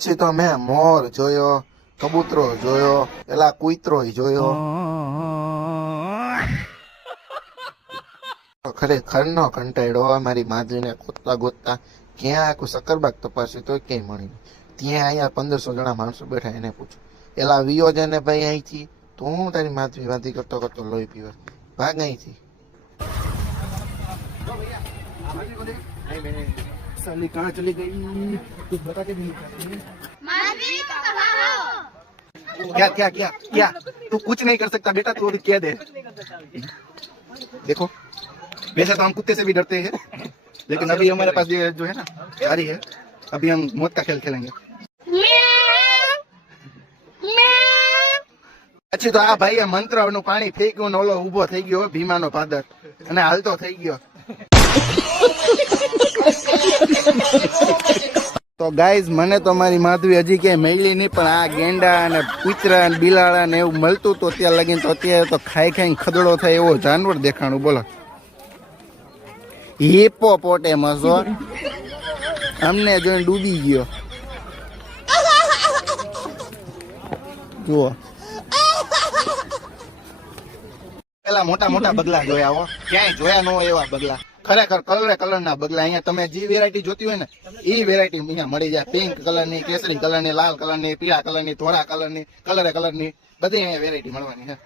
પછી તો મેં મોર જોયો, કબૂતરો જોયો, પેલા કૂતરો જોયો. ખરેખર નો કંટાળ્યો મારી માધવીને ગોતતા ગોતતા. ક્યાં આખું સક્કરબાગ તપાસ્યું તો ક્યાંય મળી નહીં. ત્યાં અહીંયા 1500 જણા માણસો બેઠા, એને પૂછું એલા વિયો છે ને ભાઈ અહીંથી. તો હું તારી માધવી વાંધી કરતો કરતો લોહી પીવા ભાગ અહીંથી. साली कहाँ चली गई? कुछ बता के नहीं। क्या क्या क्या क्या तू कुछ नहीं कर सकता बेटा, तू अभी क्या दे. देखो वैसे तो हम कुत्ते से भी डरते हैं, लेकिन अभी हमारे पास ये जो है ना सारी है, अभी हम मौत का खेल खेलेंगे. પછી તો આ ભાઈ મંત્ર નું પાણી ફેંક્યું ને ઓલો ઉભો થઈ ગયો ભીમાનો પાદર અને હાલતો થઈ ગયો. તો ગાઈઝ મને તો મારી માધવી હજી ક્યાંય મળી નહીં, પણ આ ગેંડા અને કૂતરા અને બિલાડા ને એવું મળતું તો ત્યાં લગીને તો અત્યારે તો ખાઈ ખાઈને ખદડો થાય એવો જાનવર દેખાણું. બોલો હિપ્પોપોટેમસ હો, અમને જોઈને ડૂબી ગયો. જુઓ પેલા મોટા મોટા બગલા જોયા હો, ક્યાંય જોયા ન હોય એવા બગલા. ખરેખર કલર ના બગલા. અહીંયા તમે જે વેરાયટી જોતી હોય ને એ વેરાયટી અહીંયા મળી જાય. પિંક કલર ની, કેસરી કલર ની, લાલ કલર ની, પીળા કલર ની, ધોળા કલર ની, કલર ની બધી અહીંયા વેરાયટી મળવાની છે.